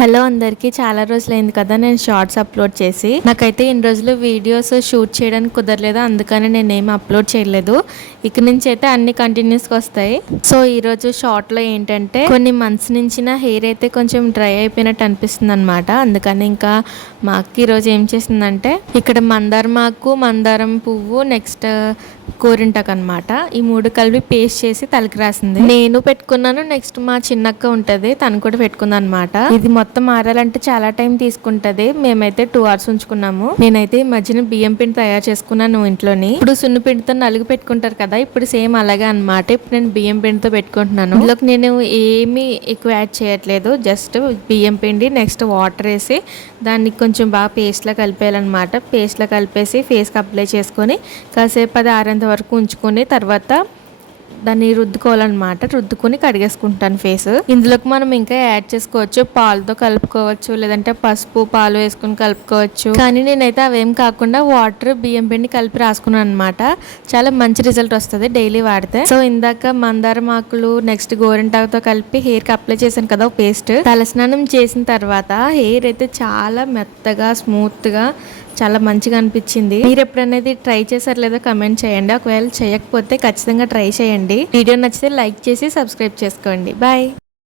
Hello అందరికీ, చాలా రోజులైంది కదా నేను షార్ట్స్ అప్లోడ్ చేసి. నాకైతే ఇన్ని రోజులు వీడియోస్ షూట్ చేయడానికి కుదరలేదు, అందుకని నేను ఏమి అప్లోడ్ చేయలేదు. ఇక నుంచి అయితే అన్ని కంటిన్యూస్గా వస్తాయి. సో ఈరోజు షార్ట్లో ఏంటంటే కొన్ని మంత్స్ నుంచి నా హెయిర్ అయితే కొంచెం డ్రై అయిపోయినట్టు అనిపిస్తుంది అనమాట. అందుకని ఇంకా మా అక్క ఈరోజు ఏం చేసిందంటే ఇక్కడ మందారమాకు, మందారం పువ్వు, నెక్స్ట్ గోరింటాకు అనమాట, ఈ 3 కలిపి పేస్ట్ చేసి తలకి రాసింది. నేను పెట్టుకున్నాను, నెక్స్ట్ మా చిన్నక్క ఉంటది, తను కూడా పెట్టుకుంది అనమాట. ఇది మొత్తం ఆరాలంటే చాలా టైం తీసుకుంటది. మేమైతే 2 hours ఉంచుకున్నాము. నేనైతే ఈ మధ్యన బియ్యం పిండి తయారు చేసుకున్నాను ఇంట్లోని. ఇప్పుడు సున్ను పిండితో నలుగు పెట్టుకుంటారు కదా, ఇప్పుడు సేమ్ అలాగే అనమాట. ఇప్పుడు నేను బియ్యం పిండితో పెట్టుకుంటున్నాను. ఇందులోకి నేను ఏమి ఎక్కువ యాడ్ చేయట్లేదు, జస్ట్ బియ్యం పిండి నెక్స్ట్ వాటర్ వేసి దాన్ని కొంచెం బాగా పేస్ట్లా కలిపేయాలన్నమాట. పేస్ట్లా కలిపేసి ఫేస్కి అప్లై చేసుకొని కాసేపు అది ఆరేంత వరకు ఉంచుకొని తర్వాత దాన్ని రుద్దుకోవాలన్నమాట. రుద్దుకొని కడిగేసుకుంటాను ఫేస్. ఇందులోకి మనం ఇంకా యాడ్ చేసుకోవచ్చు, పాలతో కలుపుకోవచ్చు, లేదంటే పసుపు పాలు వేసుకుని కలుపుకోవచ్చు. కానీ నేనైతే అవేం కాకుండా వాటర్ బియ్యం పిండి కలిపి రాసుకున్నాను అనమాట. చాలా మంచి రిజల్ట్ వస్తుంది డైలీ వాడితే. సో ఇందాక మందారం ఆకులు నెక్స్ట్ గోరింటాకుతో కలిపి హెయిర్ కి అప్లై చేశాను కదా పేస్ట్. తలస్నానం చేసిన తర్వాత హెయిర్ అయితే చాలా మెత్తగా స్మూత్ గా చాలా మంచిగా అనిపించింది. మీరు ఎప్పుడనేది ట్రై చేశారు లేదో కమెంట్ చేయండి. ఒకవేళ చేయకపోతే ఖచ్చితంగా ట్రై చేయండి. వీడియో నచ్చితే లైక్ చేసి సబ్స్క్రైబ్ చేసుకోండి. బాయ్.